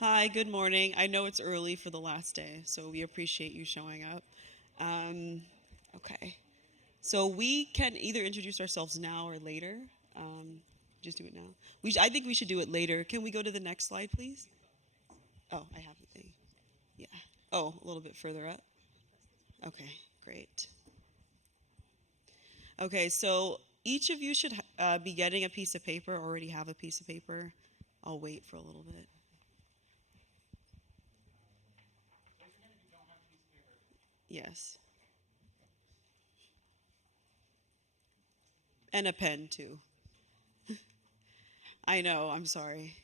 Hi, good morning. I know it's early for the last day, so we appreciate you showing up. Um, okay. So we can either introduce ourselves now or later. Um, just do it now. I think we should do it later. Can we go to the next slide, please? Oh, I have the thing. Yeah. Oh, a little bit further up. Okay, great. Okay, so each of you should be getting a piece of paper, already have a piece of paper. I'll wait for a little bit. Yes. And a pen, too. I know, I'm sorry.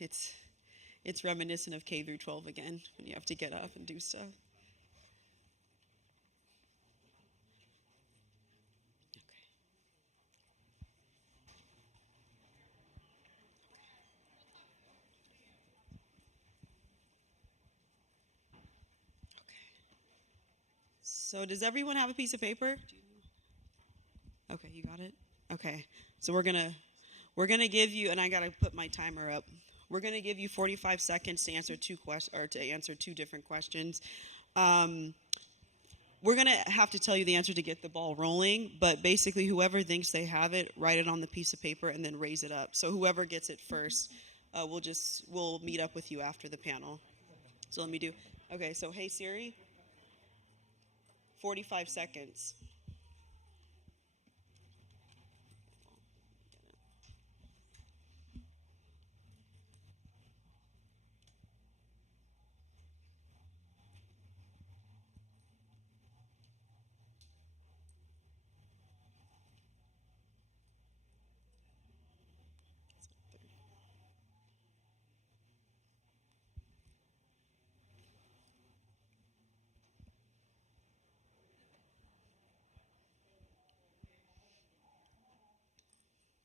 It's reminiscent of K through 12 again when you have to get up and do stuff. So does everyone have a piece of paper? Okay, you got it? Okay. So we're gonna give you, and I gotta put my timer up. We're gonna give you 45 seconds to answer two different questions. Um, we're gonna have to tell you the answer to get the ball rolling, but basically whoever thinks they have it, write it on the piece of paper and then raise it up. So whoever gets it first, we'll meet up with you after the panel. So let me do. Okay, so hey Siri, 45 seconds.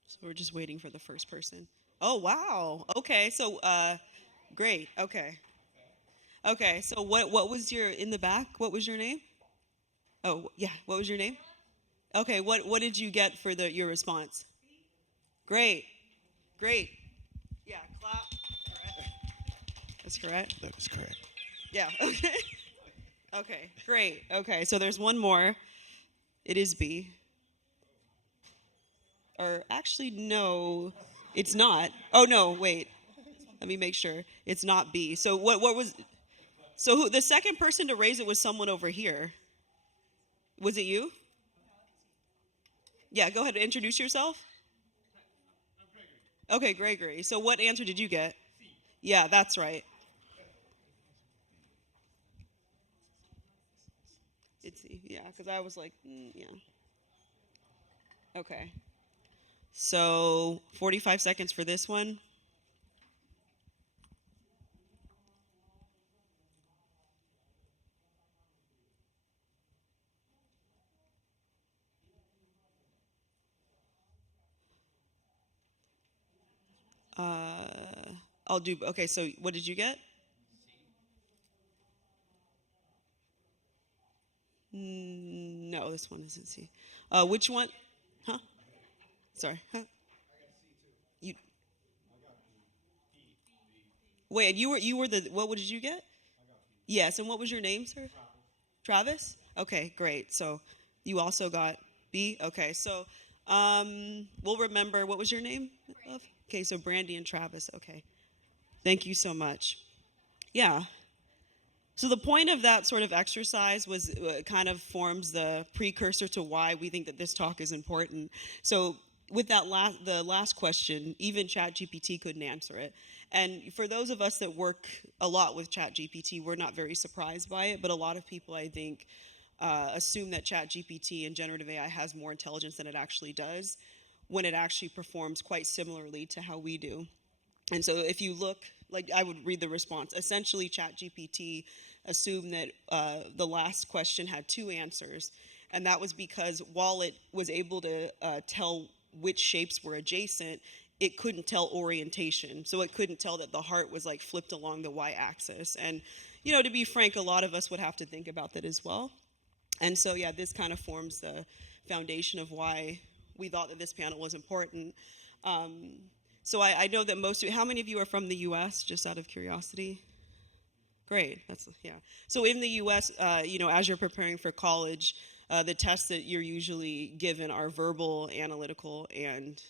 So we're just waiting for the first person. Oh wow. Okay, so great. Okay. Okay, so what was your in the back? What was your name? Oh, yeah. What was your name? Okay, what did you get for the your response? Great. Great. Yeah, clap. Correct. That's correct. That is correct. Yeah. Okay. Okay. Great. Okay, so there's one more. It is B. Or actually no, it's not. Oh no, wait. Let me make sure. It's not B. So what was so who the second person to raise it was someone over here. Was it you? Yeah, go ahead and introduce yourself. Okay, Gregory. So what answer did you get? Yeah, that's right. It's yeah, because I was like, yeah. Okay. So 45 seconds for this one. Uh, I'll do. Okay, so what did you get? No, this one isn't C. Which one? Huh? Sorry. Huh? You wait. You were the. What did you get? Yes. And what was your name, sir? Travis. Okay, great. So you also got B. Okay, so we'll remember. What was your name? Love? Okay, so Brandy and Travis. Okay, thank you so much. Yeah. So the point of that sort of exercise was kind of forms the precursor to why we think that this talk is important. So with the last question, even ChatGPT couldn't answer it. And for those of us that work a lot with ChatGPT, we're not very surprised by it. But a lot of people, I think, assume that ChatGPT and generative AI has more intelligence than it actually does, when it actually performs quite similarly to how we do. And so if you look, like I would read the response. Essentially, ChatGPT assumed that the last question had two answers, and that was because while it was able to tell which shapes were adjacent, it couldn't tell orientation. So it couldn't tell that the heart was like flipped along the y-axis. And to be frank, a lot of us would have to think about that as well. And so yeah, this kind of forms the foundation of why we thought that this panel was important. Um, so I know that how many of you are from the US, just out of curiosity? Great. That's yeah. So in the U.S., as you're preparing for college, the tests that you're usually given are verbal, analytical, and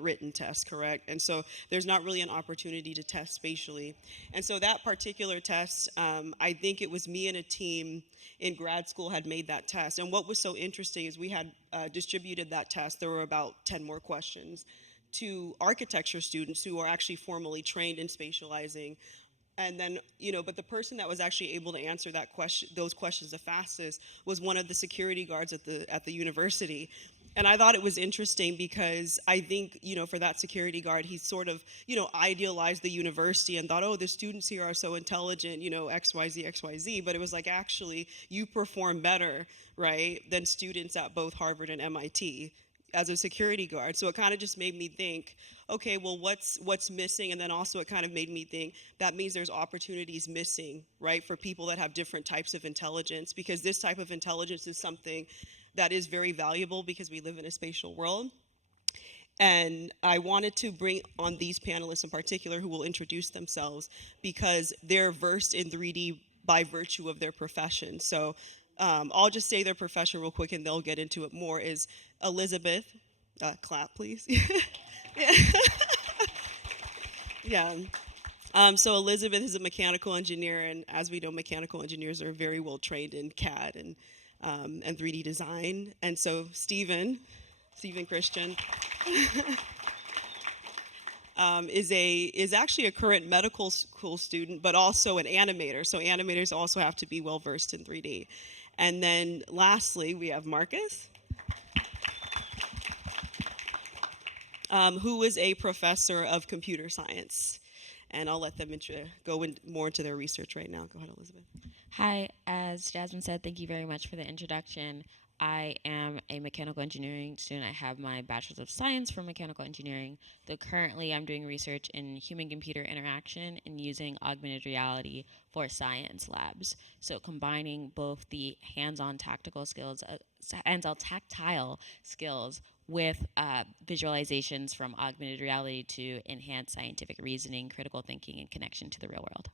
written tests, correct? And so there's not really an opportunity to test spatially. And so that particular test, I think it was me and a team in grad school had made that test. And what was so interesting is we had distributed that test. There were about 10 more questions to architecture students who are actually formally trained in spatializing, and then but the person that was actually able to answer those questions the fastest was one of the security guards at the university. And I thought it was interesting because I think for that security guard, he sort of idealized the university and thought, oh, the students here are so intelligent, XYZ, but it was like, actually you perform better, right, than students at both Harvard and MIT as a security guard. So it kind of just made me think, okay, well, what's missing? And then also it kind of made me think that means there's opportunities missing, right, for people that have different types of intelligence, because this type of intelligence is something that is very valuable because we live in a spatial world. And I wanted to bring on these panelists in particular who will introduce themselves because they're versed in 3D by virtue of their profession. So I'll just say their profession real quick and they'll get into it more. Is Elizabeth, clap please. Yeah. Yeah. So Elizabeth is a mechanical engineer, and as we know, mechanical engineers are very well trained in CAD and 3D design. And so Stephen Christian, is actually a current medical school student, but also an animator. So animators also have to be well versed in 3D. And then lastly, we have Markus, who is a professor of computer science. And I'll let them go more into their research right now. Go ahead, Elizabeth. Hi, as Jasmine said, thank you very much for the introduction. I am a mechanical engineering student. I have my bachelor's of science from mechanical engineering, though currently I'm doing research in human-computer interaction and using augmented reality for science labs. So combining both the hands-on tactile skills with visualizations from augmented reality to enhance scientific reasoning, critical thinking, and connection to the real world.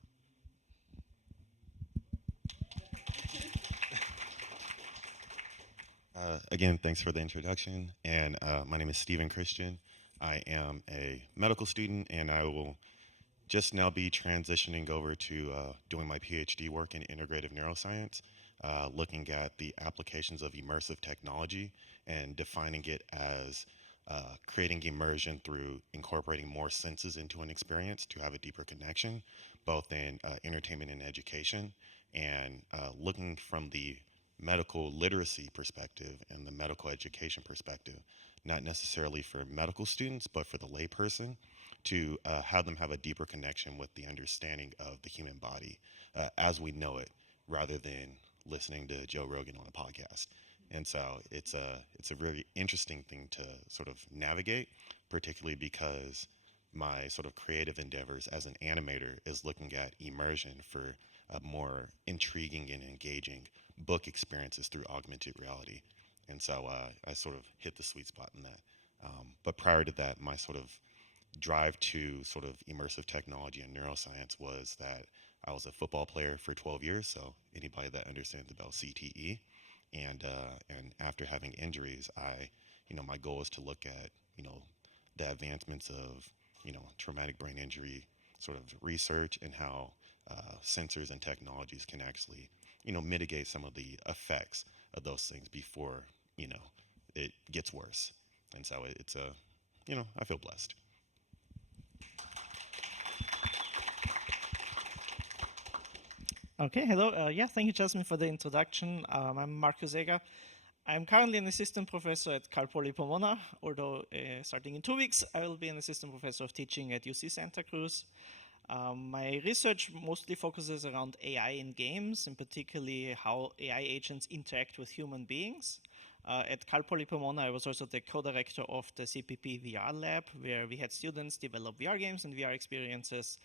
Again, thanks for the introduction. And my name is Stephen Christian. I am a medical student, and I will just now be transitioning over to doing my PhD work in integrative neuroscience, looking at the applications of immersive technology and defining it as creating immersion through incorporating more senses into an experience to have a deeper connection, both in entertainment and education, and looking from the medical literacy perspective and the medical education perspective, not necessarily for medical students, but for the layperson, to have them have a deeper connection with the understanding of the human body as we know it, rather than listening to Joe Rogan on a podcast. And so it's a really interesting thing to sort of navigate, particularly because my sort of creative endeavors as an animator is looking at immersion for more intriguing and engaging book experiences through augmented reality. And so I sort of hit the sweet spot in that. But prior to that, my sort of drive to sort of immersive technology and neuroscience was that I was a football player for 12 years. So anybody that understands about CTE, and after having injuries, my goal is to look at the advancements of traumatic brain injury sort of research and how sensors and technologies can actually mitigate some of the effects of those things before it gets worse. And so it's a I feel blessed. Okay, hello. Yeah, thank you, Jasmine, for the introduction. I'm Markus Eger. I'm currently an assistant professor at Cal Poly Pomona, although starting in 2 weeks, I will be an assistant professor of teaching at UC Santa Cruz. My research mostly focuses around AI in games, and particularly how AI agents interact with human beings. At Cal Poly Pomona, I was also the co-director of the CPP VR lab, where we had students develop VR games and VR experiences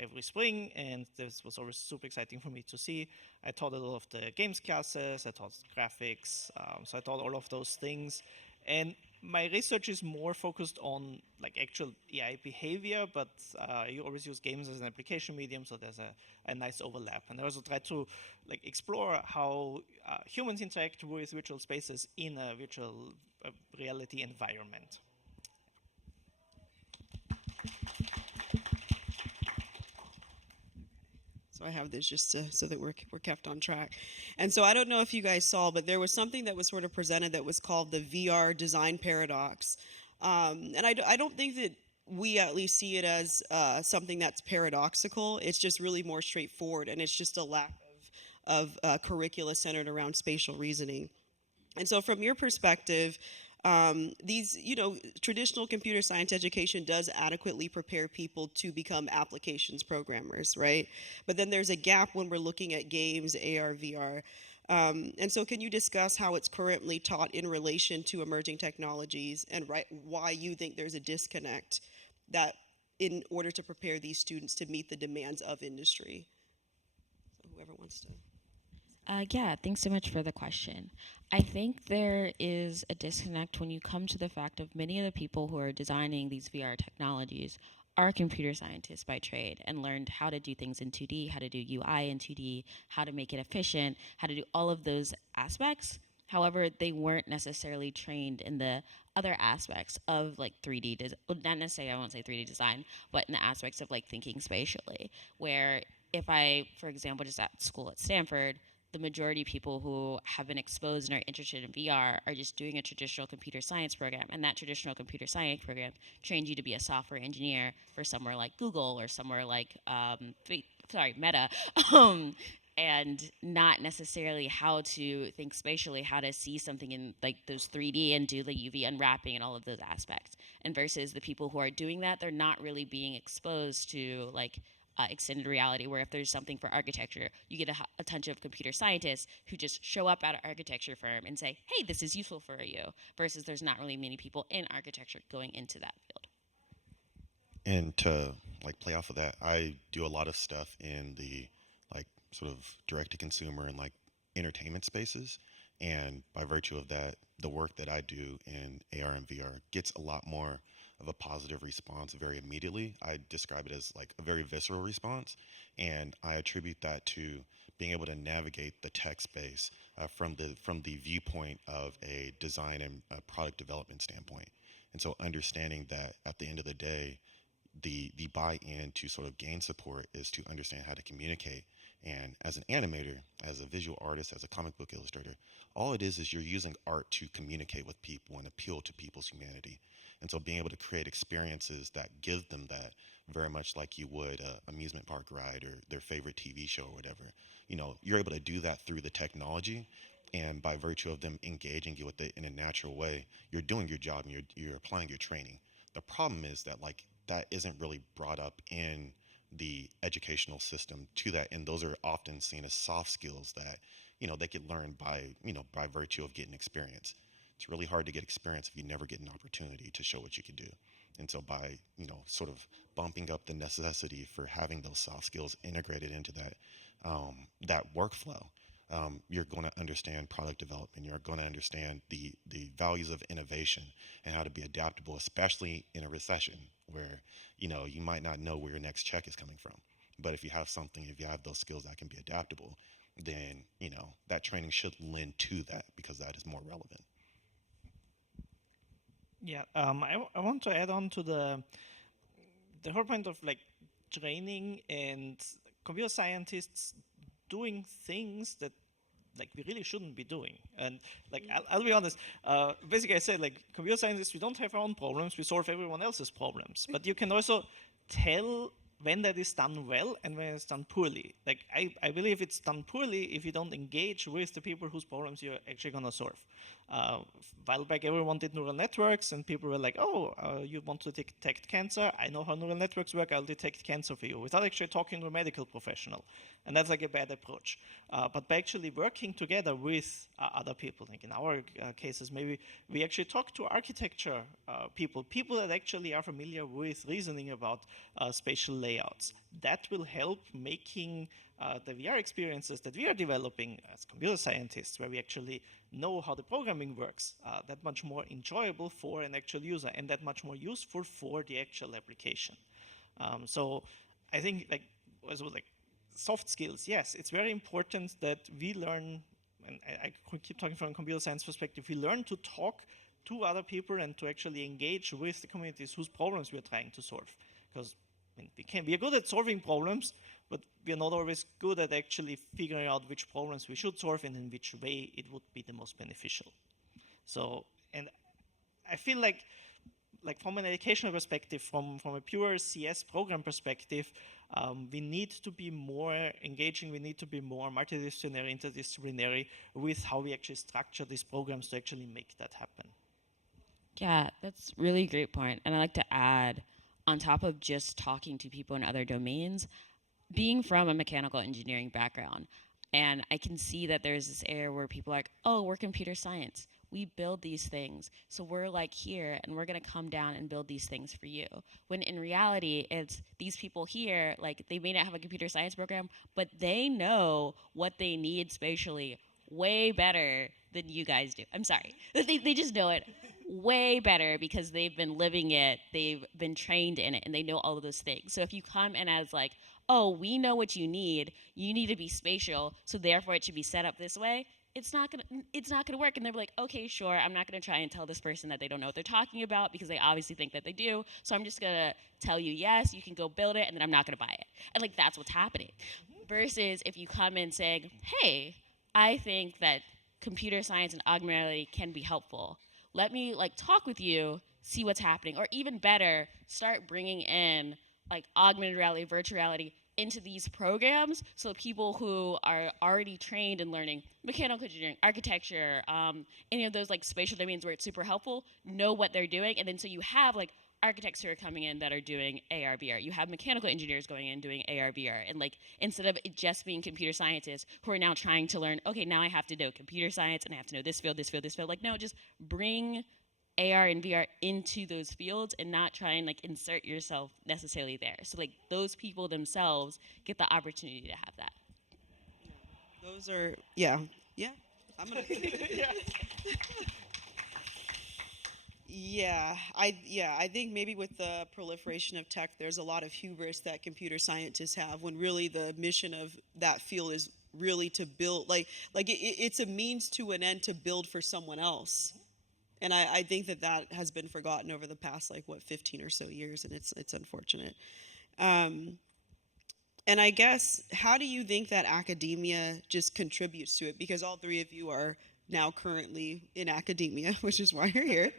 every spring, and this was always super exciting for me to see. I taught a lot of the games classes, I taught graphics, so I taught all of those things. And my research is more focused on like actual AI behavior, but you always use games as an application medium, so there's a nice overlap. And I also try to like explore how humans interact with virtual spaces in a virtual reality environment. So I have this just so that we're kept on track. And so I don't know if you guys saw, but there was something that was sort of presented that was called the VR design paradox. And I don't think that we at least see it as something that's paradoxical. It's just really more straightforward, and it's just a lack of curricula centered around spatial reasoning. And so, from your perspective, these, traditional computer science education does adequately prepare people to become applications programmers, right? But then there's a gap when we're looking at games, AR, VR. And so, can you discuss how it's currently taught in relation to emerging technologies, and why you think there's a disconnect that in order to prepare these students to meet the demands of industry? So, whoever wants to. Yeah, thanks so much for the question. I think there is a disconnect when you come to the fact of many of the people who are designing these VR technologies are computer scientists by trade and learned how to do things in 2D, how to do UI in 2D, how to make it efficient, how to do all of those aspects. However, they weren't necessarily trained in the other aspects of like 3D, not necessarily, I won't say 3D design, but in the aspects of like thinking spatially, where if I, for example, just at school at Stanford, the majority of people who have been exposed and are interested in VR are just doing a traditional computer science program. And that traditional computer science program trains you to be a software engineer for somewhere like Google or somewhere like, Meta. And not necessarily how to think spatially, how to see something in like those 3D and do the UV unwrapping and all of those aspects. And versus the people who are doing that, they're not really being exposed to like extended reality, where if there's something for architecture, you get a bunch of computer scientists who just show up at an architecture firm and say, hey, this is useful for you, versus there's not really many people in architecture going into that field. And to like play off of that, I do a lot of stuff in the like sort of direct to consumer and like entertainment spaces. And by virtue of that, the work that I do in AR and VR gets a lot more of a positive response very immediately. I describe it as like a very visceral response, and I attribute that to being able to navigate the tech space from the viewpoint of a design and a product development standpoint. And so understanding that at the end of the day, the buy-in to sort of gain support is to understand how to communicate. And as an animator, as a visual artist, as a comic book illustrator, all it is you're using art to communicate with people and appeal to people's humanity. And so being able to create experiences that give them that, very much like you would a amusement park ride or their favorite TV show or whatever, you're able to do that through the technology. And by virtue of them engaging you with it in a natural way, you're doing your job and you're applying your training. The problem is that like that isn't really brought up in the educational system to that, and those are often seen as soft skills that they could learn by virtue of getting experience. It's really hard to get experience if you never get an opportunity to show what you can do. And so by sort of bumping up the necessity for having those soft skills integrated into that workflow, you're going to understand product development. You're going to understand the values of innovation and how to be adaptable, especially in a recession where you might not know where your next check is coming from. But if you have those skills that can be adaptable, then that training should lend to that, because that is more relevant. Yeah, I want to add on to the whole point of like training and computer scientists doing things that like we really shouldn't be doing. And like I'll be honest, basically I said like computer scientists, we don't have our own problems, we solve everyone else's problems. But you can also tell when that is done well and when it's done poorly. Like I believe it's done poorly if you don't engage with the people whose problems you're actually gonna solve. A while back everyone did neural networks and people were like, oh, you want to detect cancer? I know how neural networks work, I'll detect cancer for you, without actually talking to a medical professional. And that's like a bad approach. But by actually working together with other people, like in our cases, maybe we actually talk to architecture people that actually are familiar with reasoning about spatial layouts. That will help making the VR experiences that we are developing as computer scientists, where we actually know how the programming works, that much more enjoyable for an actual user and that much more useful for the actual application. So I think like soft skills, yes, it's very important that we learn, and I keep talking from a computer science perspective, we learn to talk to other people and to actually engage with the communities whose problems we are trying to solve. Because we are good at solving problems, but we are not always good at actually figuring out which problems we should solve and in which way it would be the most beneficial. So, and I feel like from an educational perspective, from a pure CS program perspective, we need to be more engaging, we need to be more multidisciplinary, interdisciplinary with how we actually structure these programs to actually make that happen. Yeah, that's really a great point. And I like to add, on top of just talking to people in other domains, being from a mechanical engineering background, and I can see that there's this area where people are like, oh, we're computer science. We build these things. So we're like here and we're gonna come down and build these things for you. When in reality, it's these people here, like they may not have a computer science program, but they know what they need spatially way better than you guys do. I'm sorry. They just know it way better because they've been living it, they've been trained in it, and they know all of those things. So if you come in as like, oh, we know what you need to be spatial, so therefore it should be set up this way, it's not gonna work. And they're like, okay, sure, I'm not gonna try and tell this person that they don't know what they're talking about because they obviously think that they do. So I'm just gonna tell you, yes, you can go build it, and then I'm not gonna buy it. And like that's what's happening. Versus if you come in saying, hey, I think that computer science and augmented reality can be helpful. Let me like talk with you, see what's happening, or even better, start bringing in like augmented reality, virtual reality into these programs so people who are already trained in learning mechanical engineering, architecture, any of those like spatial domains where it's super helpful, know what they're doing. And then so you have like architects who are coming in that are doing AR, VR. You have mechanical engineers going in doing AR, VR. And like instead of it just being computer scientists who are now trying to learn, okay, now I have to know computer science and I have to know this field, this field, this field. Like no, just bring AR and VR into those fields and not try and like insert yourself necessarily there. So like those people themselves get the opportunity to have that. Those are, yeah. I'm gonna. I think maybe with the proliferation of tech, there's a lot of hubris that computer scientists have when really the mission of that field is really to build, it's a means to an end to build for someone else. And I think that has been forgotten over the past 15 or so years, and it's unfortunate. And I guess, how do you think that academia just contributes to it? Because all three of you are now currently in academia, which is why you're here.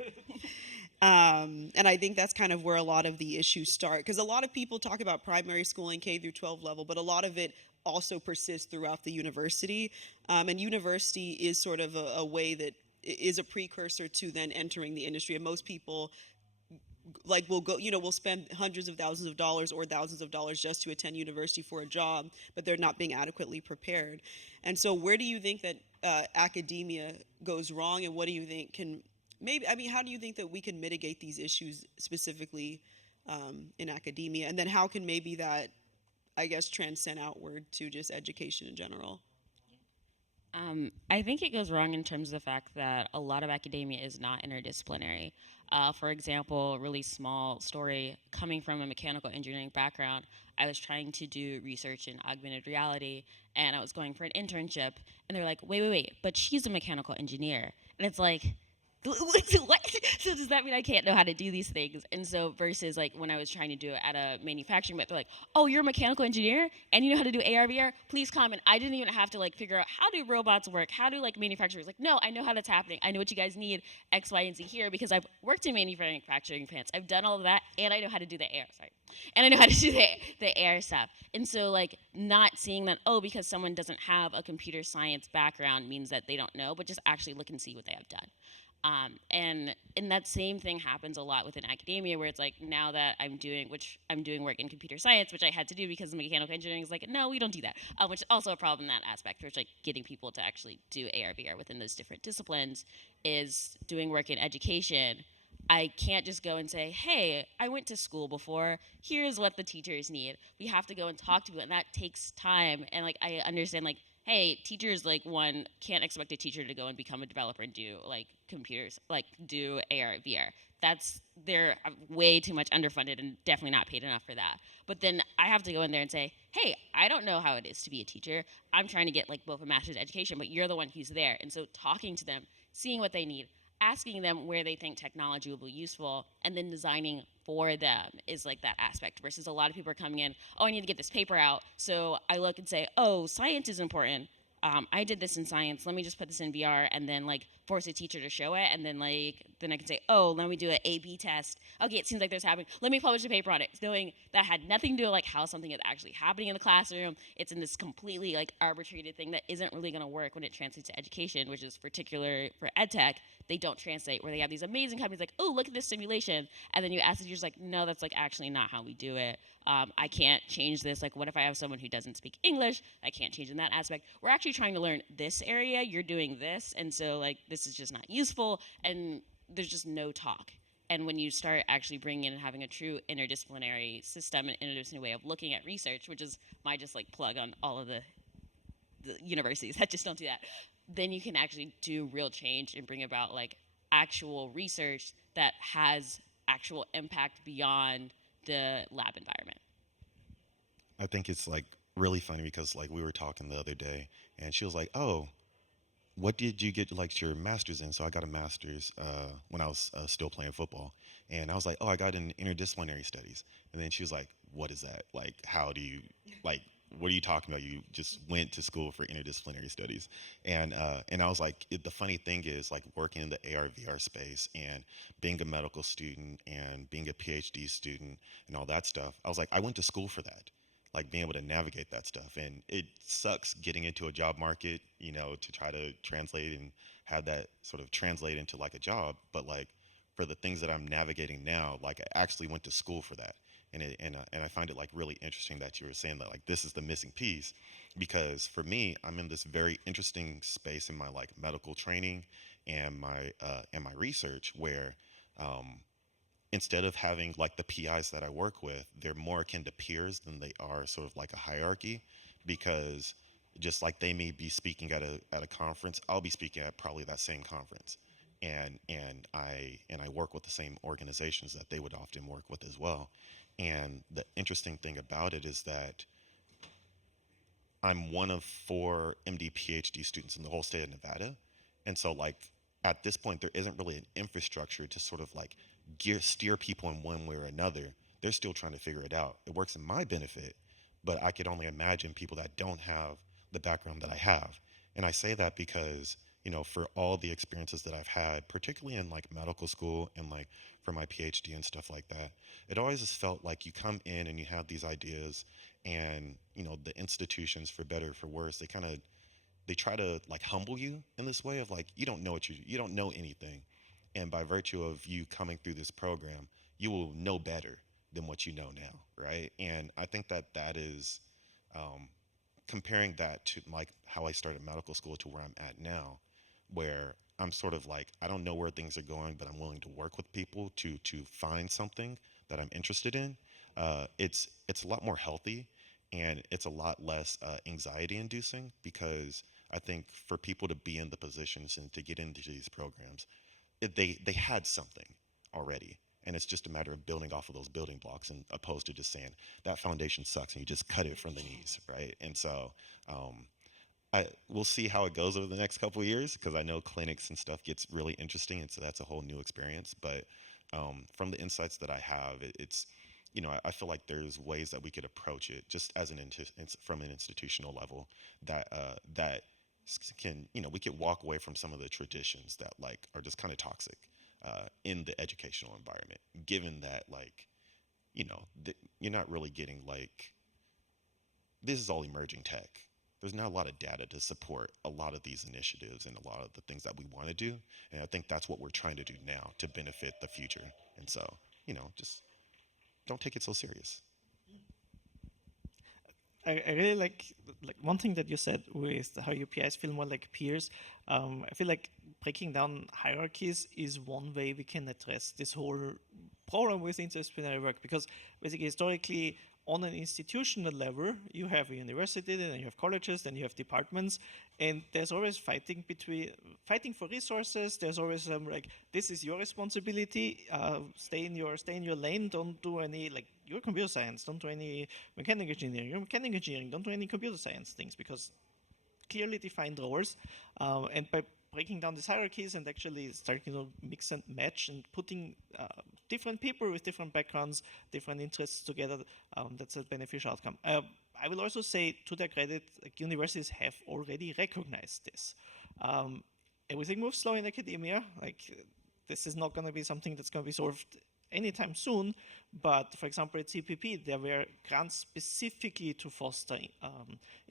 And I think that's kind of where a lot of the issues start. Because a lot of people talk about primary schooling, K through 12 level, but a lot of it also persists throughout the university. And university is sort of a way that is a precursor to then entering the industry. And most people will spend hundreds of thousands of dollars or thousands of dollars just to attend university for a job, but they're not being adequately prepared. And so where do you think that academia goes wrong, and what do you think how do you think that we can mitigate these issues specifically in academia? And then how can maybe that, I guess, transcend outward to just education in general? I think it goes wrong in terms of the fact that a lot of academia is not interdisciplinary. For example, really small story, coming from a mechanical engineering background, I was trying to do research in augmented reality, and I was going for an internship, and they're like, wait, but she's a mechanical engineer. And it's like, what? So does that mean I can't know how to do these things? And so versus like when I was trying to do it at a manufacturing, but they're like, oh, you're a mechanical engineer and you know how to do AR, VR? Please come. And I didn't even have to like figure out how do robots work? How do like manufacturers? Like, no, I know how that's happening. I know what you guys need, X, Y, and Z here because I've worked in manufacturing plants. I've done all of that and I know how to do the AR, and I know how to do the AR stuff. And so like not seeing that, oh, because someone doesn't have a computer science background means that they don't know, but just actually look and see what they have done. And that same thing happens a lot within academia where it's like now that I'm doing work in computer science, which I had to do because mechanical engineering is like, no, we don't do that, which is also a problem in that aspect, which like getting people to actually do AR, VR within those different disciplines is doing work in education. I can't just go and say, hey, I went to school before. Here's what the teachers need. We have to go and talk to people, and that takes time. And like I understand, like, hey, teachers, like, one can't expect a teacher to go and become a developer and do like computers, like do AR, VR. They're way too much underfunded and definitely not paid enough for that. But then I have to go in there and say, hey, I don't know how it is to be a teacher. I'm trying to get like both a master's education, but you're the one who's there. And so talking to them, seeing what they need, asking them where they think technology will be useful, and then designing for them is like that aspect, versus a lot of people are coming in, oh, I need to get this paper out. So I look and say, oh, science is important. I did this in science. Let me just put this in VR and then like force a teacher to show it. And then then I can say, oh, let me do an A/B test. Okay, it seems like there's happening. Let me publish a paper on it. Knowing that had nothing to do with like how something is actually happening in the classroom. It's in this completely like arbitrated thing that isn't really going to work when it translates to education, which is particular for ed tech. They don't translate, where they have these amazing companies like, oh, look at this simulation. And then you ask the teachers like, no, that's like actually not how we do it. I can't change this. Like, what if I have someone who doesn't speak English? I can't change in that aspect. We're actually trying to learn this area. You're doing this. And so, like, this is just not useful. And there's just no talk. And when you start actually bringing in and having a true interdisciplinary system and interdisciplinary way of looking at research, which is my just like plug on all of the universities that just don't do that, then you can actually do real change and bring about like actual research that has actual impact beyond the lab environment. I think it's like really funny because like we were talking the other day, and she was like, "Oh, what did you get like your master's in?" So I got a master's when I was still playing football, and I was like, "Oh, I got in interdisciplinary studies." And then she was like, "What is that? Like, how do you like? What are you talking about? You just went to school for interdisciplinary studies?" And I was like, the funny thing is like working in the AR VR space and being a medical student and being a PhD student and all that stuff. I was like, I went to school for that, like being able to navigate that stuff. And it sucks getting into a job market, to try to translate and have that sort of translate into like a job. But like for the things that I'm navigating now, like I actually went to school for that. And I find it like really interesting that you were saying that like this is the missing piece, because for me, I'm in this very interesting space in my like medical training and my research where um, instead of having like the PIs that I work with, they're more akin to peers than they are sort of like a hierarchy, because just like they may be speaking at a conference, I'll be speaking at probably that same conference. And I work with the same organizations that they would often work with as well. And the interesting thing about it is that I'm one of 4 MD PhD students in the whole state of Nevada. And so like at this point there isn't really an infrastructure to sort of like steer people in one way or another. They're still trying to figure it out. It works in my benefit, but I could only imagine people that don't have the background that I have. And I say that because, for all the experiences that I've had, particularly in like medical school and like for my PhD and stuff like that, it always has felt like you come in and you have these ideas, and the institutions, for better or for worse, they try to like humble you in this way of like, you don't know anything, and by virtue of you coming through this program, you will know better than what you know now, right? And I think that that is um, comparing that to like how I started medical school to where I'm at now, where I'm sort of like, I don't know where things are going, but I'm willing to work with people to find something that I'm interested in. It's a lot more healthy, and it's a lot less anxiety inducing, because I think for people to be in the positions and to get into these programs, they had something already, and it's just a matter of building off of those building blocks, and opposed to just saying that foundation sucks and you just cut it from the knees, right? And so um, we'll see how it goes over the next couple of years, because I know clinics and stuff gets really interesting, and so that's a whole new experience. But from the insights that I have, it's I feel like there's ways that we could approach it just as from an institutional level, that can we could walk away from some of the traditions that like are just kind of toxic in the educational environment, given that like you're not really getting like, this is all emerging tech. There's not a lot of data to support a lot of these initiatives and a lot of the things that we want to do. And I think that's what we're trying to do now to benefit the future. And so, just don't take it so serious. I really like one thing that you said with how your PIs feel more like peers. I feel like breaking down hierarchies is one way we can address this whole problem with interdisciplinary work, because basically historically on an institutional level you have a university, then you have colleges, then you have departments, and there's always fighting for resources. There's always like, this is your responsibility, stay in your lane, don't do any, like, you're computer science, don't do any mechanical engineering, you're mechanical engineering, don't do any computer science things, because clearly defined roles, and by breaking down these hierarchies and actually starting to mix and match and putting different people with different backgrounds, different interests together, that's a beneficial outcome. I will also say, to their credit, like, universities have already recognized this. Everything moves slow in academia. Like, this is not going to be something that's going to be solved anytime soon, but for example at CPP there were grants specifically to foster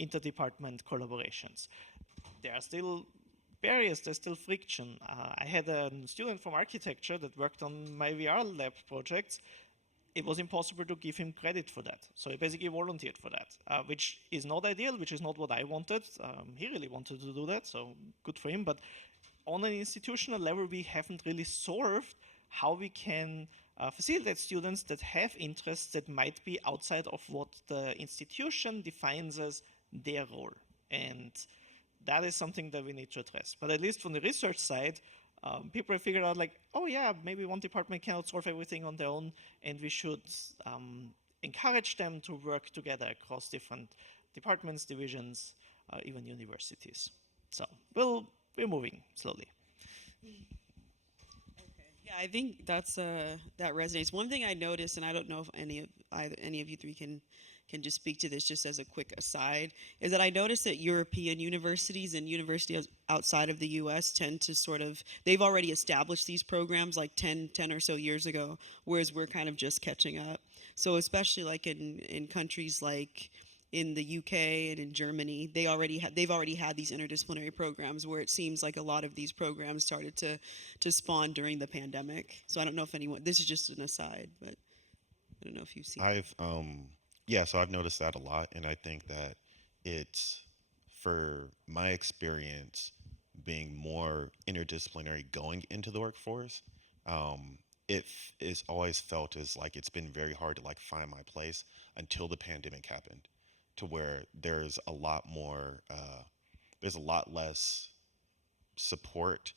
interdepartment collaborations. There are still barriers, there's still friction. I had a student from architecture that worked on my VR lab projects. It was impossible to give him credit for that, so he basically volunteered for that, which is not ideal, which is not what I wanted. He really wanted to do that, so good for him, but on an institutional level we haven't really solved how we can facilitate students that have interests that might be outside of what the institution defines as their role. And that is something that we need to address. But at least from the research side, people have figured out, like, oh yeah, maybe one department cannot solve everything on their own, and we should encourage them to work together across different departments, divisions, even universities. So we're moving slowly. Yeah, I think that's that resonates. One thing I noticed, and I don't know if any of you three can just speak to this, just as a quick aside, is that I noticed that European universities and universities outside of the U.S. tend to they've already established these programs like 10 or so years ago, whereas we're kind of just catching up. So especially like in countries like in the UK and in Germany, they've already had these interdisciplinary programs, where it seems like a lot of these programs started to spawn during the pandemic. So I don't know if anyone, this is just an aside, but I don't know if you've seen. So I've noticed that a lot, and I think that it's, for my experience being more interdisciplinary going into the workforce, it is always felt as like it's been very hard to like find my place until the pandemic happened, to where there's a lot less support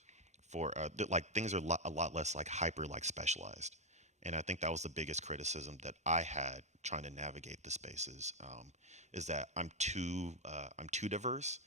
for like things are a lot less like hyper like specialized. And I think that was the biggest criticism that I had trying to navigate the spaces, is that I'm too diverse,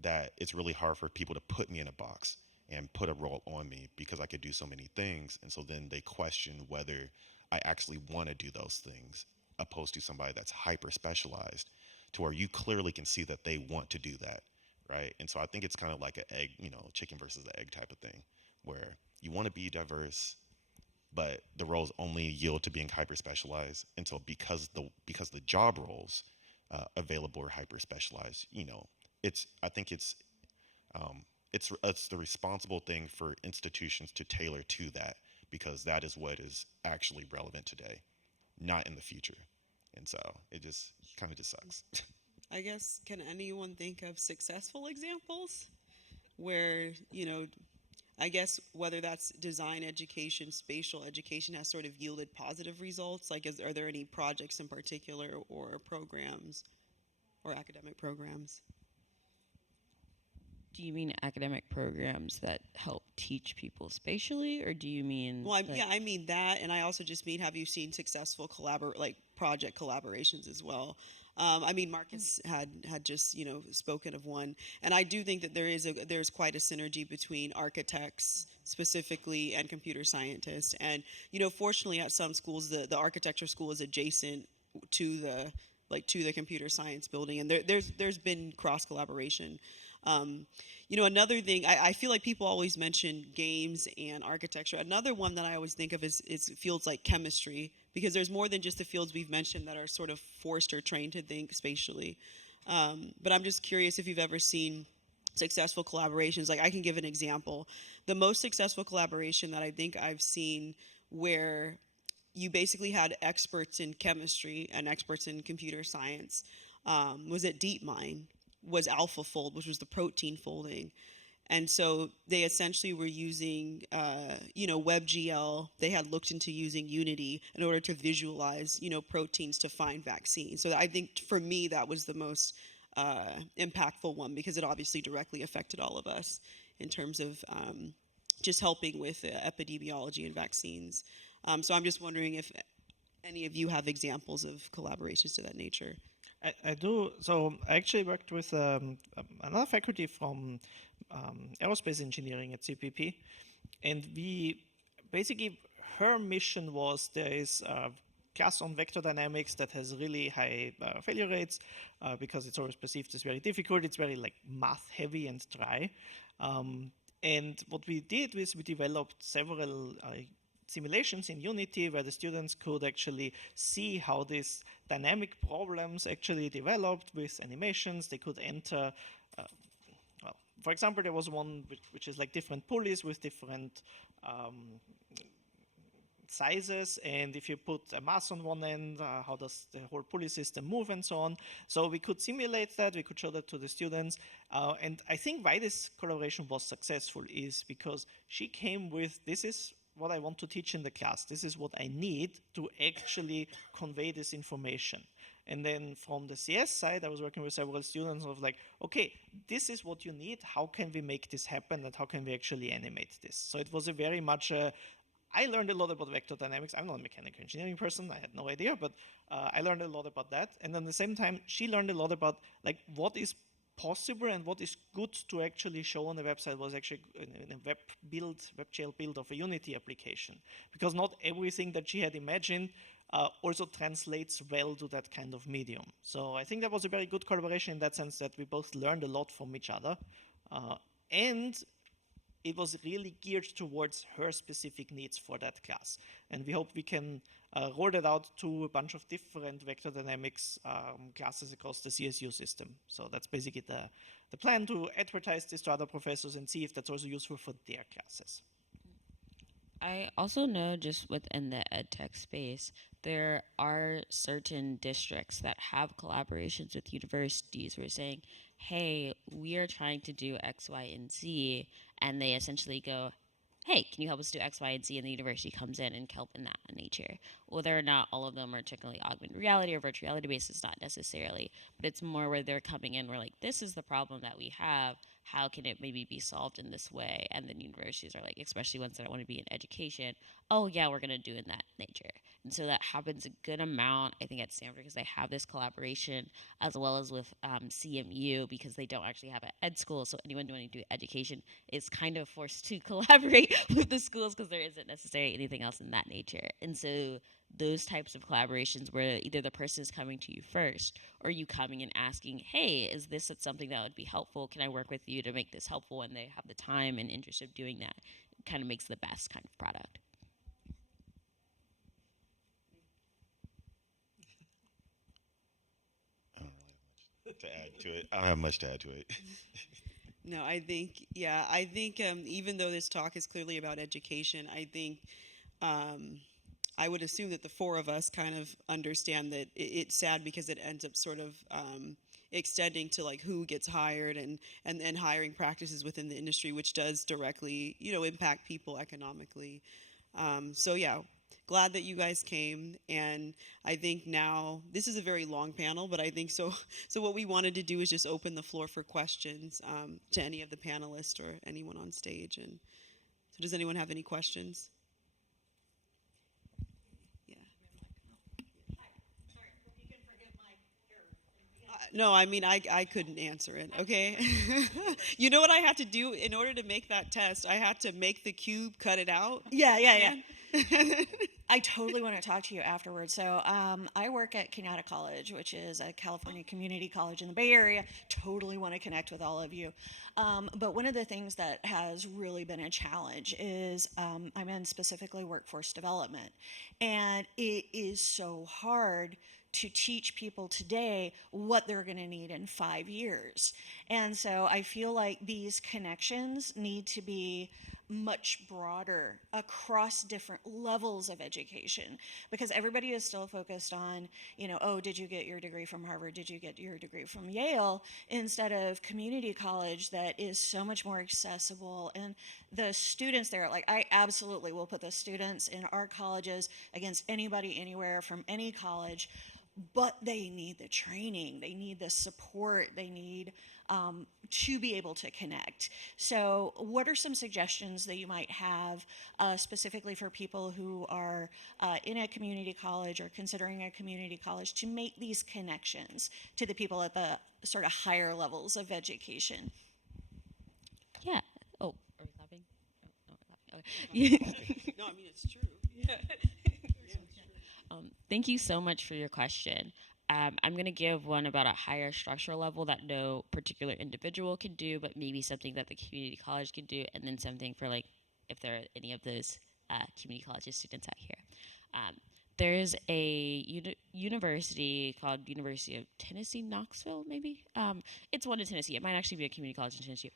that it's really hard for people to put me in a box and put a role on me, because I could do so many things. And so then they question whether I actually want to do those things, opposed to somebody that's hyper specialized, to where you clearly can see that they want to do that, right? And so I think it's kind of like an egg, chicken versus the egg type of thing, where you want to be diverse, but the roles only yield to being hyper specialized. And so because the job roles available are hyper specialized, I think it's the responsible thing for institutions to tailor to that, because that is what is actually relevant today, not in the future. And so it just kind of just sucks. I guess, can anyone think of successful examples where, I guess whether that's design education, spatial education has sort of yielded positive results? Like, are there any projects in particular or programs or academic programs? Do you mean academic programs that help teach people spatially, or do you mean? Well, I mean that, and I also just mean, have you seen successful project collaborations as well? I mean, Markus had just spoken of one, and I do think that there's quite a synergy between architects specifically and computer scientists, and fortunately at some schools the architecture school is adjacent to the computer science building, and there's been cross collaboration. Another thing, I feel like people always mention games and architecture. Another one that I always think of is fields like chemistry, because there's more than just the fields we've mentioned that are sort of forced or trained to think spatially. But I'm just curious if you've ever seen successful collaborations. Like, I can give an example. The most successful collaboration that I think I've seen, where you basically had experts in chemistry and experts in computer science, was at DeepMind, was AlphaFold, which was the protein folding. And so they essentially were using, WebGL. They had looked into using Unity in order to visualize, proteins to find vaccines. So I think for me that was the most impactful one, because it obviously directly affected all of us in terms of just helping with epidemiology and vaccines. So I'm just wondering if any of you have examples of collaborations to that nature. I do. So I actually worked with another faculty from aerospace engineering at CPP, and we basically, her mission was, there is a class on vector dynamics that has really high failure rates because it's always perceived as very difficult. It's very like math heavy and dry. And what we did was we developed several simulations in Unity where the students could actually see how these dynamic problems actually developed with animations. They could enter, well, for example, there was one which is like different pulleys with different sizes, and if you put a mass on one end, how does the whole pulley system move and so on. So we could simulate that, we could show that to the students, and I think why this collaboration was successful is because she came with, this is what I want to teach in the class, this is what I need to actually convey this information. And then from the CS side, I was working with several students of like, okay, this is what you need, how can we make this happen, and how can we actually animate this? So it was a very much I learned a lot about vector dynamics. I'm not a mechanical engineering person, I had no idea, but I learned a lot about that. And at the same time, she learned a lot about like what is possible and what is good to actually show on the website was actually in a WebGL build of a Unity application. Because not everything that she had imagined also translates well to that kind of medium. So I think that was a very good collaboration in that sense that we both learned a lot from each other. And it was really geared towards her specific needs for that class. And we hope we can roll that out to a bunch of different vector dynamics classes across the CSU system. So that's basically the plan, to advertise this to other professors and see if that's also useful for their classes. I also know just within the edtech space, there are certain districts that have collaborations with universities who are saying, hey, we are trying to do X, Y, and Z. And they essentially go, hey, can you help us do X, Y, and Z? And the university comes in and help in that nature. Whether or not all of them are technically augmented reality or virtual reality based is not necessarily, but it's more where they're coming in, we're like, this is the problem that we have. How can it maybe be solved in this way? And then universities are like, especially ones that want to be in education, oh yeah, we're going to do in that nature. And so that happens a good amount, I think, at Stanford, because they have this collaboration, as well as with CMU, because they don't actually have an ed school. So anyone doing to do education is kind of forced to collaborate with the schools because there isn't necessarily anything else in that nature. And so those types of collaborations where either the person is coming to you first or you coming and asking, hey, is this something that would be helpful? Can I work with you to make this helpful? And they have the time and interest of doing that. It kind of makes the best kind of product. I don't have much to add to it. No, I think, even though this talk is clearly about education, I think I would assume that the four of us kind of understand that it's sad because it ends up sort of extending to like who gets hired and hiring practices within the industry, which does directly, impact people economically. So yeah, glad that you guys came, and I think now this is a very long panel, but I think so what we wanted to do is just open the floor for questions to any of the panelists or anyone on stage. And so does anyone have any questions? Yeah. No, I mean, I couldn't answer it, okay? You know what I had to do in order to make that test? I had to make the cube, cut it out. Yeah. I totally want to talk to you afterwards. So I work at Kenyatta College, which is a California community college in the Bay Area. Totally want to connect with all of you. But one of the things that has really been a challenge is I'm in specifically workforce development. And it is so hard to teach people today what they're going to need in 5 years. And so I feel like these connections need to be much broader across different levels of education, because everybody is still focused on, oh, did you get your degree from Harvard? Did you get your degree from Yale? Instead of community college that is so much more accessible. And the students there, like, I absolutely will put the students in our colleges against anybody anywhere from any college, but they need the training, they need the support, they need to be able to connect. So what are some suggestions that you might have specifically for people who are in a community college or considering a community college to make these connections to the people at the sort of higher levels of education? Yeah. Oh, are we clapping? Oh, no, we're clapping. Okay. No, I mean, it's true. Thank you so much for your question. I'm going to give one about a higher structural level that no particular individual can do, but maybe something that the community college can do, and then something for, like, if there are any of those community colleges students out here. There's a university called University of Tennessee, Knoxville, maybe? It's one in Tennessee. It might actually be a community college in Tennessee.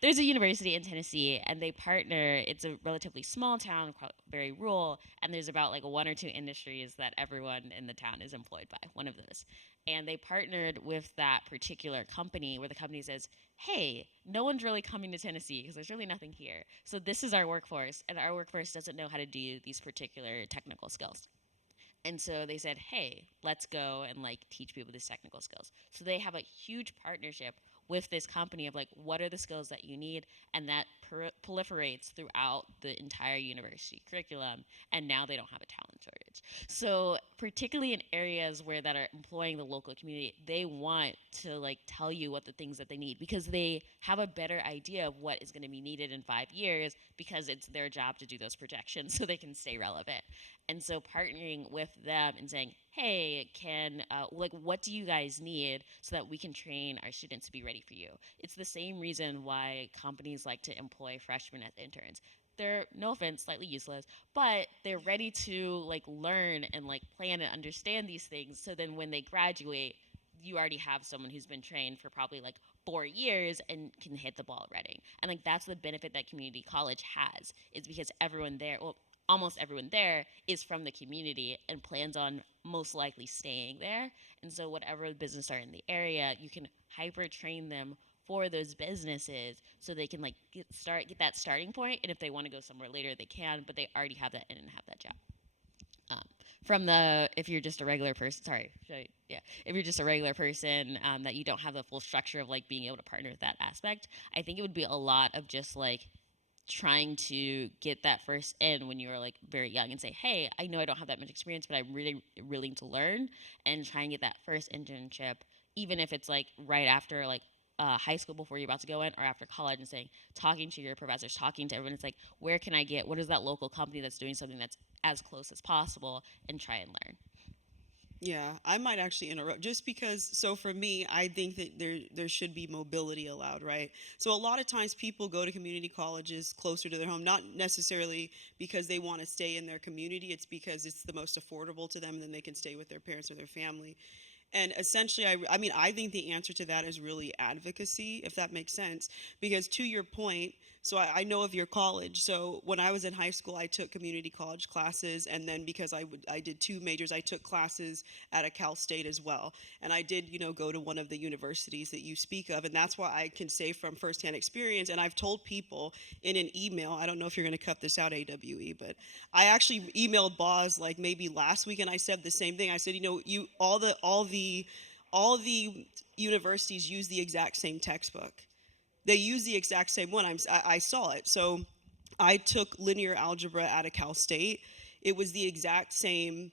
There's a university in Tennessee, and they partner. It's a relatively small town, very rural, and there's about like one or two industries that everyone in the town is employed by, one of those. And they partnered with that particular company where the company says, hey, no one's really coming to Tennessee because there's really nothing here. So this is our workforce, and our workforce doesn't know how to do these particular technical skills. And so they said, hey, let's go and like teach people these technical skills. So they have a huge partnership with this company of like, what are the skills that you need? And that proliferates throughout the entire university curriculum. And now they don't have a talent shortage. So particularly in areas where that are employing the local community, they want to like tell you what the things that they need, because they have a better idea of what is going to be needed in 5 years, because it's their job to do those projections so they can stay relevant. And so partnering with them and saying, hey, what do you guys need so that we can train our students to be ready for you? It's the same reason why companies like to employ freshmen as interns. They're, no offense, slightly useless, but they're ready to like learn and like plan and understand these things. So then when they graduate, you already have someone who's been trained for probably like 4 years and can hit the ball running. And like that's the benefit that community college has, is because everyone there, well, almost everyone there is from the community and plans on most likely staying there. And so whatever business are in the area, you can hyper train them for those businesses so they can like get that starting point. And if they want to go somewhere later, they can, but they already have that in and have that job. If you're just a regular person, if you're just a regular person that you don't have the full structure of like being able to partner with that aspect, I think it would be a lot of just like trying to get that first in when you're like very young and say, hey, I know I don't have that much experience, but I'm really willing to learn, and try and get that first internship, even if it's like right after like high school before you're about to go in, or after college, and saying, talking to your professors, talking to everyone, it's like, what is that local company that's doing something that's as close as possible, and try and learn. Yeah, I might actually interrupt just because, so for me, I think that there should be mobility allowed, right? So a lot of times people go to community colleges closer to their home, not necessarily because they want to stay in their community, it's because it's the most affordable to them, and then they can stay with their parents or their family. And essentially, I think the answer to that is really advocacy, if that makes sense. Because to your point, so I know of your college. So when I was in high school, I took community college classes, and then because I did 2 majors, I took classes at a Cal State as well. And I did, go to one of the universities that you speak of, and that's why I can say from firsthand experience. And I've told people in an email, I don't know if you're going to cut this out, AWE, but I actually emailed Boz like maybe last week, and I said the same thing. I said, all the universities use the exact same textbook. They use the exact same one. I saw it. So I took linear algebra at a Cal State. It was the exact same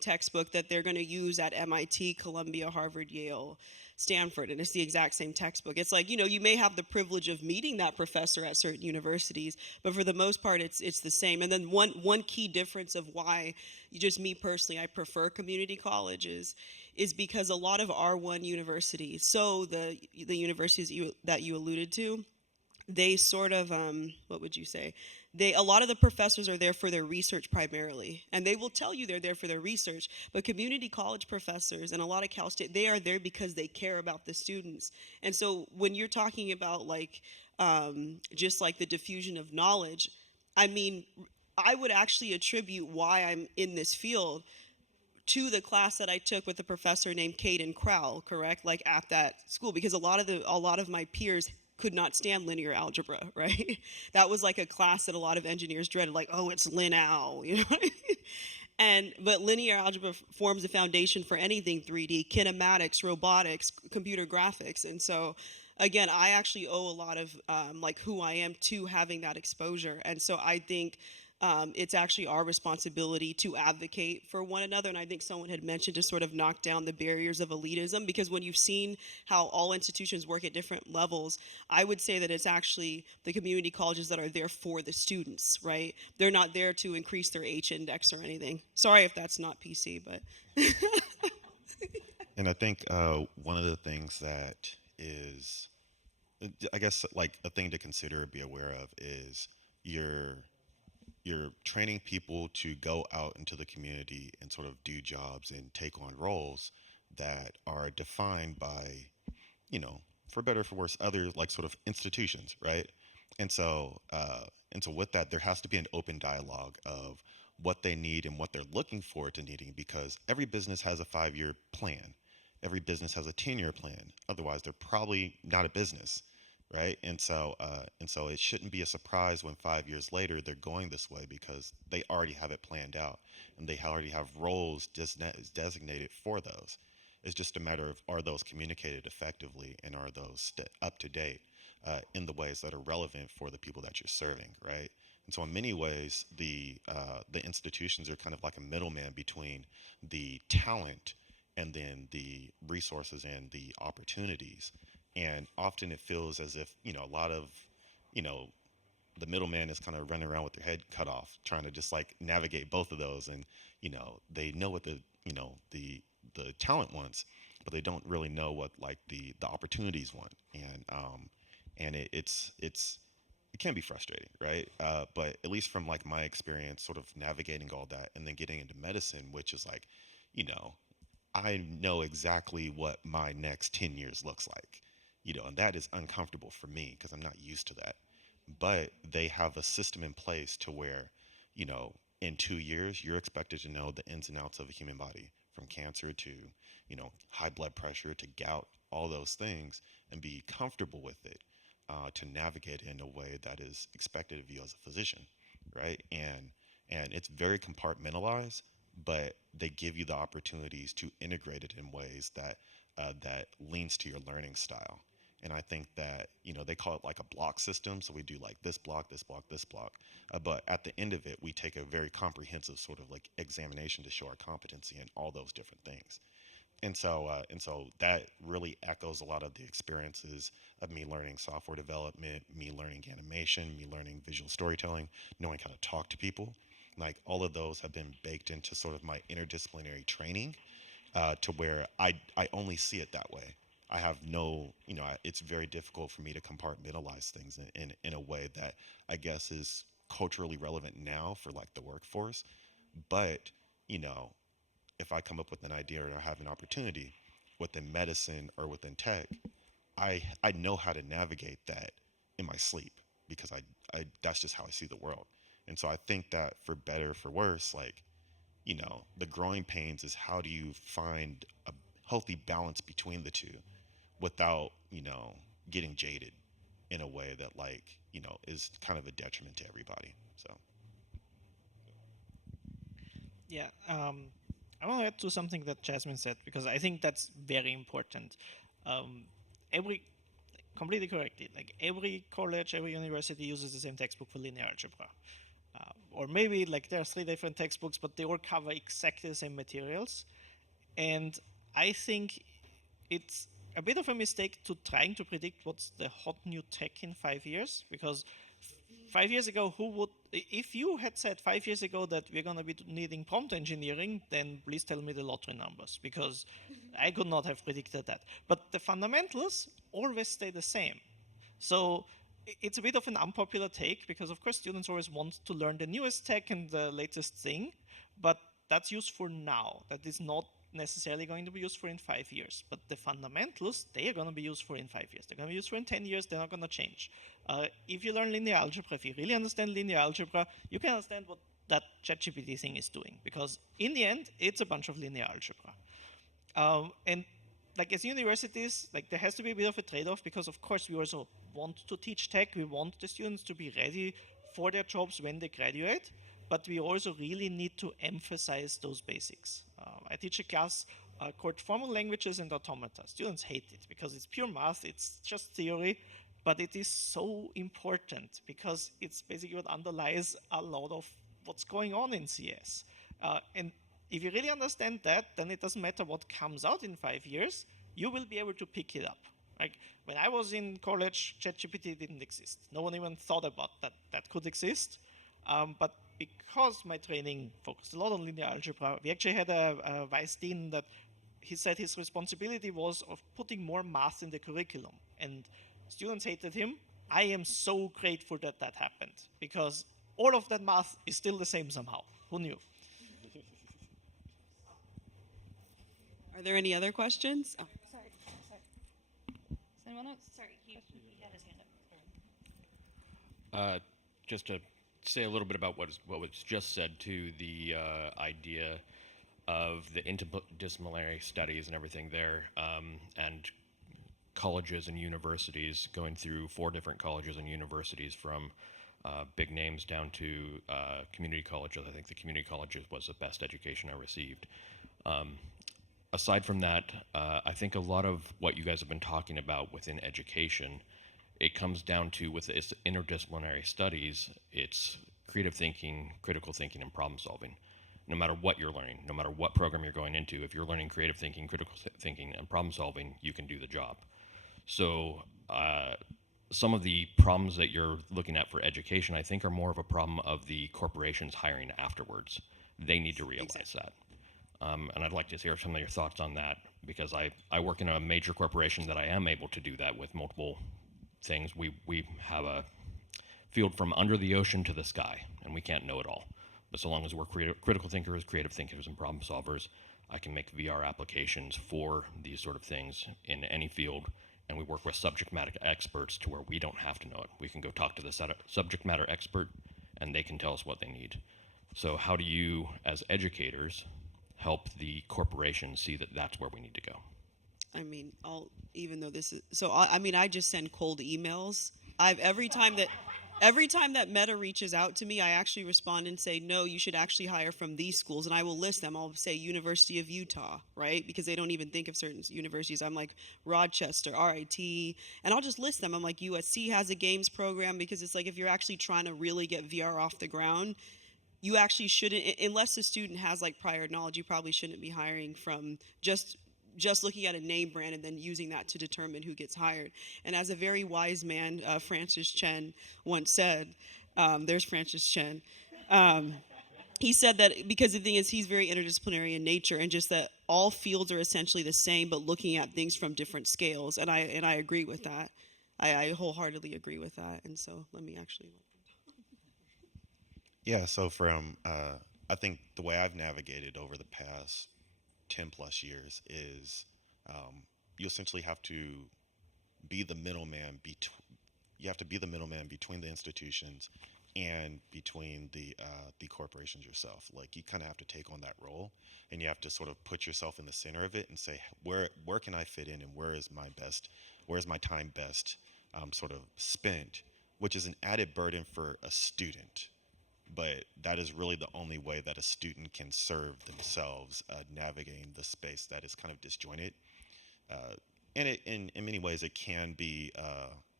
textbook that they're going to use at MIT, Columbia, Harvard, Yale, Stanford, and it's the exact same textbook. It's like, you may have the privilege of meeting that professor at certain universities, but for the most part, it's the same. And then one key difference of why, just me personally, I prefer community colleges is because a lot of R1 universities, so the universities that you alluded to, they sort of, what would you say? A lot of the professors are there for their research primarily, and they will tell you they're there for their research, but community college professors and a lot of Cal State, they are there because they care about the students. And so when you're talking about like just like the diffusion of knowledge. I mean, I would actually attribute why I'm in this field to the class that I took with a professor named Caden Crowell, correct? Like at that school, because a lot of my peers could not stand linear algebra, right? That was like a class that a lot of engineers dreaded, like, oh, it's lin-al, you know what I mean? But linear algebra forms the foundation for anything 3D, kinematics, robotics, computer graphics. And so again, I actually owe a lot of like who I am to having that exposure. And so I think it's actually our responsibility to advocate for one another. And I think someone had mentioned to sort of knock down the barriers of elitism, because when you've seen how all institutions work at different levels, I would say that it's actually the community colleges that are there for the students, right? They're not there to increase their H index or anything. Sorry if that's not PC, but. And I think one of the things that is, I guess, like a thing to consider or be aware of is you're training people to go out into the community and sort of do jobs and take on roles that are defined by, you know, for better or for worse, other like sort of institutions, right? And so, and so with that, there has to be an open dialogue of what they need and what they're looking forward to needing, because every business has a 5-year plan. Every business has a 10-year plan. Otherwise, they're probably not a business, right? And so it shouldn't be a surprise when 5 years later they're going this way, because they already have it planned out and they already have roles designated for those. It's just a matter of, are those communicated effectively, and are those up to date in the ways that are relevant for the people that you're serving, right? And so in many ways, the institutions are kind of like a middleman between the talent and then the resources and the opportunities. And often it feels as if, you know, a lot of, you know, the middleman is kind of running around with their head cut off, trying to just like navigate both of those. And, you know, they know what the talent wants, but they don't really know what like the opportunities want. And it can be frustrating, right? But at least from like my experience, sort of navigating all that and then getting into medicine, which is like, you know, I know exactly what my next 10 years looks like, you know, and that is uncomfortable for me because I'm not used to that. But they have a system in place to where, you know, in 2 years, you're expected to know the ins and outs of a human body, from cancer to, you know, high blood pressure to gout, all those things, and be comfortable with it, to navigate it in a way that is expected of you as a physician, right? And it's very compartmentalized, but they give you the opportunities to integrate it in ways that that leans to your learning style. And I think that, you know, they call it like a block system. So we do like this block, this block, this block. But at the end of it, we take a very comprehensive sort of like examination to show our competency in all those different things. And so that really echoes a lot of the experiences of me learning software development, me learning animation, me learning visual storytelling, knowing how to talk to people. Like all of those have been baked into sort of my interdisciplinary training, to where I only see it that way. I have no, you know, it's very difficult for me to compartmentalize things in a way that I guess is culturally relevant now for like the workforce. But, you know, if I come up with an idea or have an opportunity within medicine or within tech, I know how to navigate that in my sleep, because I that's just how I see the world. And so I think that for better or for worse, like, you know, the growing pains is how do you find a healthy balance between the two without, you know, getting jaded in a way that like, you know, is kind of a detriment to everybody. So Yeah, I want to add to something that Jasmine said, because I think that's very important. Um, every completely correctly, like every college, every university uses the same textbook for linear algebra, or maybe like there are 3 different textbooks, but they all cover exactly the same materials. And I think it's a bit of a mistake to trying to predict what's the hot new tech in 5 years, because 5 years ago, who would, if you had said 5 years ago that we're going to be needing prompt engineering, then please tell me the lottery numbers, because I could not have predicted that. But the fundamentals always stay the same. So it's a bit of an unpopular take, because of course students always want to learn the newest tech and the latest thing, but that's useful now. That is not necessarily going to be used for in 5 years, but the fundamentals, they are going to be used for in 5 years. They're going to be used for in 10 years, they're not going to change. If you learn linear algebra, if you really understand linear algebra, you can understand what that ChatGPT thing is doing, because in the end, it's a bunch of linear algebra. And like as universities, like there has to be a bit of a trade-off, because of course we also want to teach tech, we want the students to be ready for their jobs when they graduate, but we also really need to emphasize those basics. I teach a class called Formal Languages and Automata. Students hate it because it's pure math, it's just theory, but it is so important because it's basically what underlies a lot of what's going on in CS. And if you really understand that, then it doesn't matter what comes out in 5 years, you will be able to pick it up. Like when I was in college, ChatGPT didn't exist. No one even thought about that could exist. But because my training focused a lot on linear algebra, we actually had a vice dean that he said his responsibility was of putting more math in the curriculum. And students hated him. I am so grateful that that happened, because all of that math is still the same somehow. Who knew? Are there any other questions? Oh. Sorry. Does anyone else? Sorry, he had his hand up. Just to say a little bit about what was just said to the idea of the interdisciplinary studies and everything there, and colleges and universities, going through 4 different colleges and universities, from big names down to community colleges. I think the community colleges was the best education I received. Aside from that, I think a lot of what you guys have been talking about within education, it comes down to, with its interdisciplinary studies, it's creative thinking, critical thinking, and problem solving. No matter what you're learning, no matter what program you're going into, if you're learning creative thinking, critical thinking, and problem solving, you can do the job. So some of the problems that you're looking at for education, I think, are more of a problem of the corporations hiring afterwards. They need to realize that. And I'd like to hear some of your thoughts on that, because I work in a major corporation that I am able to do that with multiple things. We have a field from under the ocean to the sky, and we can't know it all. But so long as we're critical thinkers, creative thinkers, and problem solvers, I can make VR applications for these sort of things in any field, and we work with subject matter experts to where we don't have to know it. We can go talk to the subject matter expert, and they can tell us what they need. So how do you, as educators, help the corporations see that that's where we need to go? I mean, even though this is so, I just send cold emails. Every time that Meta reaches out to me, I actually respond and say, no, you should actually hire from these schools, and I will list them. I'll say University of Utah, right? Because they don't even think of certain universities. I'm like Rochester, RIT, and I'll just list them. I'm like, USC has a games program, because it's like, if you're actually trying to really get VR off the ground, you actually shouldn't, unless the student has like prior knowledge, you probably shouldn't be hiring from just looking at a name brand and then using that to determine who gets hired. And as a very wise man, Francis Chen, once said, there's Francis Chen, he said that because the thing is, he's very interdisciplinary in nature, and just that all fields are essentially the same, but looking at things from different scales. And I agree with that. I wholeheartedly agree with that. And so let me actually. Yeah, so from I think the way I've navigated over the past 10 plus years is you essentially have to be the middleman between the institutions and between the corporations yourself. Like, you kind of have to take on that role, and you have to sort of put yourself in the center of it and say, where can I fit in, and where's my time best sort of spent, which is an added burden for a student. But that is really the only way that a student can serve themselves, navigating the space that is kind of disjointed. And in many ways, it can be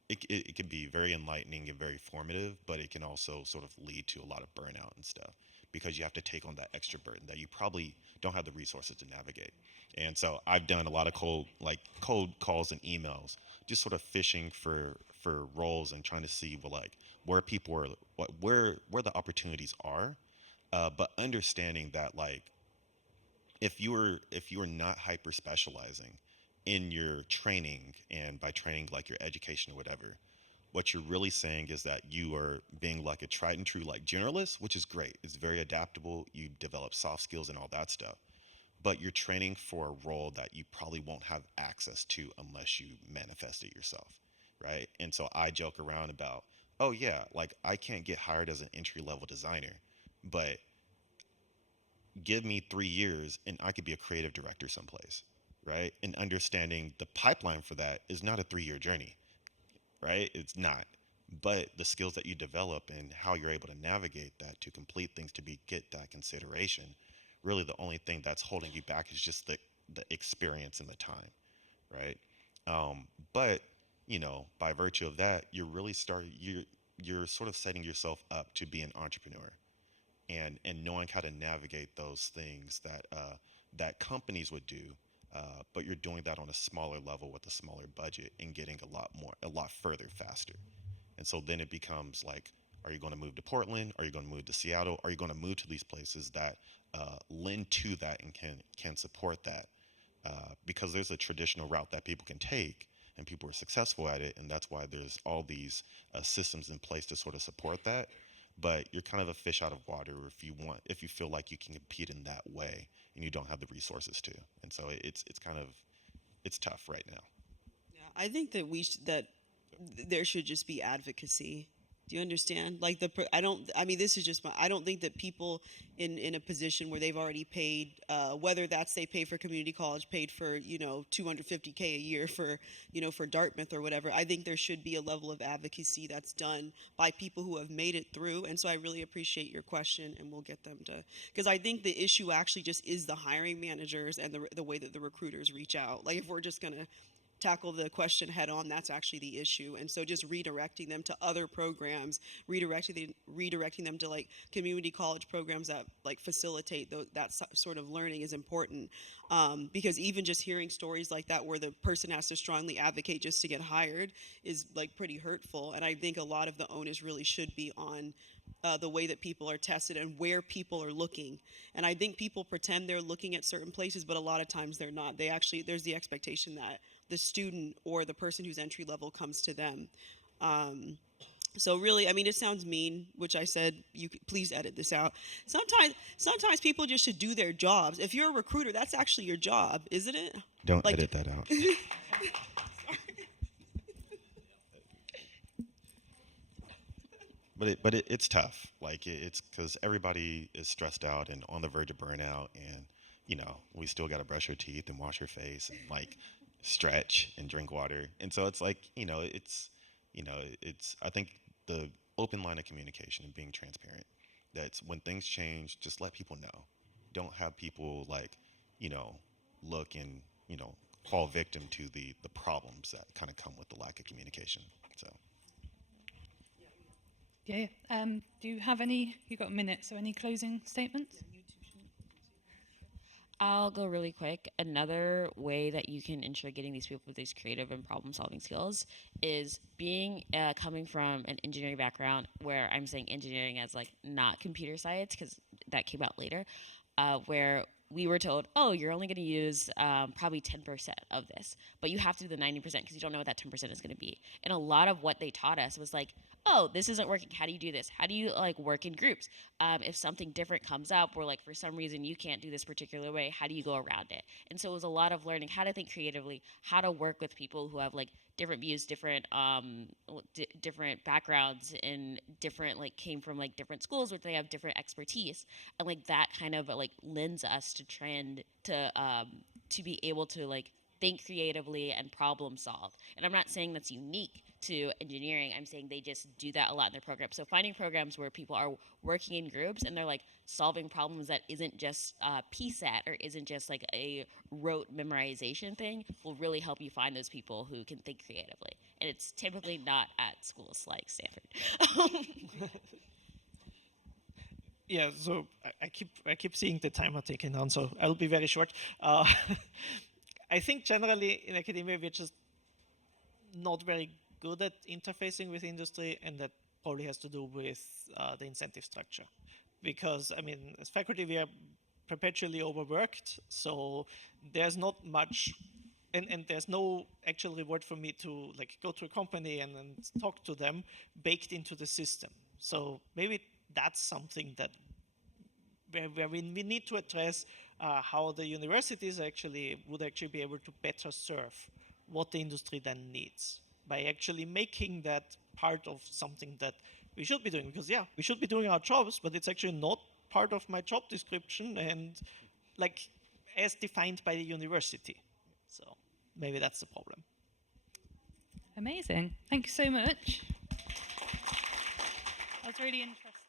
it can be very enlightening and very formative, but it can also sort of lead to a lot of burnout and stuff, because you have to take on that extra burden that you probably don't have the resources to navigate. And so I've done a lot of cold calls and emails, just sort of fishing for roles and trying to see where people are, where the opportunities are, but understanding that, like, if you're not hyper specializing in your training, and by training like your education or whatever, what you're really saying is that you are being like a tried and true like generalist, which is great. It's very adaptable. You develop soft skills and all that stuff. but you're training for a role that you probably won't have access to unless you manifest it yourself, right? And so I joke around about, oh yeah, like I can't get hired as an entry level designer, but give me 3 years and I could be a creative director someplace, right? And understanding the pipeline for that is not a 3 year journey, right? It's not. But the skills that you develop and how you're able to navigate that to complete things to be get that consideration, really the only thing that's holding you back is just the experience and the time, right? But by virtue of that, you're sort of setting yourself up to be an entrepreneur, and knowing how to navigate those things that companies would do, but you're doing that on a smaller level with a smaller budget and getting a lot further faster. And so then it becomes like, are you going to move to Portland? Are you going to move to Seattle? Are you going to move to these places that lend to that and can support that? Because there's a traditional route that people can take, and people are successful at it, and that's why there's all these systems in place to sort of support that. But you're kind of a fish out of water if you feel like you can compete in that way and you don't have the resources to. And so it's tough right now. Yeah, I think that that there should just be advocacy. Do you understand? Like I don't. I mean, this is just I don't think that people in a position where they've already paid, whether that's they pay for community college, paid for $250K a year for for Dartmouth or whatever. I think there should be a level of advocacy that's done by people who have made it through. And so I really appreciate your question, and we'll get them to, because I think the issue actually just is the hiring managers and the way that the recruiters reach out. Like if we're just gonna tackle the question head on, that's actually the issue. And so just redirecting them to other programs, redirecting them to like community college programs that like facilitate that sort of learning is important. Because even just hearing stories like that where the person has to strongly advocate just to get hired is like pretty hurtful. And I think a lot of the onus really should be on the way that people are tested and where people are looking. And I think people pretend they're looking at certain places, but a lot of times they're not. There's the expectation that the student or the person who's entry level comes to them. So really, I mean, it sounds mean, which I said, please edit this out. Sometimes people just should do their jobs. If you're a recruiter, that's actually your job, isn't it? Don't edit that out. But it's tough. Like it's because everybody is stressed out and on the verge of burnout, and we still got to brush our teeth and wash our face and like stretch and drink water. And so it's like it's I think the open line of communication and being transparent. That's when things change, just let people know. Don't have people like look and fall victim to the problems that kind of come with the lack of communication. So. Yeah. Do you have any? You got a minute. So any closing statements? I'll go really quick. Another way that you can ensure getting these people with these creative and problem-solving skills is coming from an engineering background, where I'm saying engineering as like not computer science because that came out later, where we were told, oh, you're only going to use probably 10% of this, but you have to do the 90% because you don't know what that 10% is going to be. And a lot of what they taught us was like, oh, this isn't working. How do you do this? How do you like work in groups? If something different comes up or like for some reason you can't do this particular way, how do you go around it? And so it was a lot of learning how to think creatively, how to work with people who have like different views, different backgrounds, and different like came from like different schools where they have different expertise, and like that kind of like lends us to to be able to like think creatively and problem solve. And I'm not saying that's unique to engineering. I'm saying they just do that a lot in their programs. So finding programs where people are working in groups and they're like solving problems that isn't just PSAT or isn't just like a rote memorization thing will really help you find those people who can think creatively. And it's typically not at schools like Stanford. Yeah, so I keep seeing the timer ticking down, so I'll be very short. I think generally in academia we're just not very good at interfacing with industry, and that probably has to do with the incentive structure. Because I mean, as faculty we are perpetually overworked, so there's not much, and there's no actual reward for me to like go to a company and talk to them baked into the system. So maybe that's something that where we need to address how the universities would actually be able to better serve what the industry then needs by actually making that part of something that we should be doing. Because yeah, we should be doing our jobs, but it's actually not part of my job description and like as defined by the university. So maybe that's the problem. Amazing. Thank you so much. That was really interesting.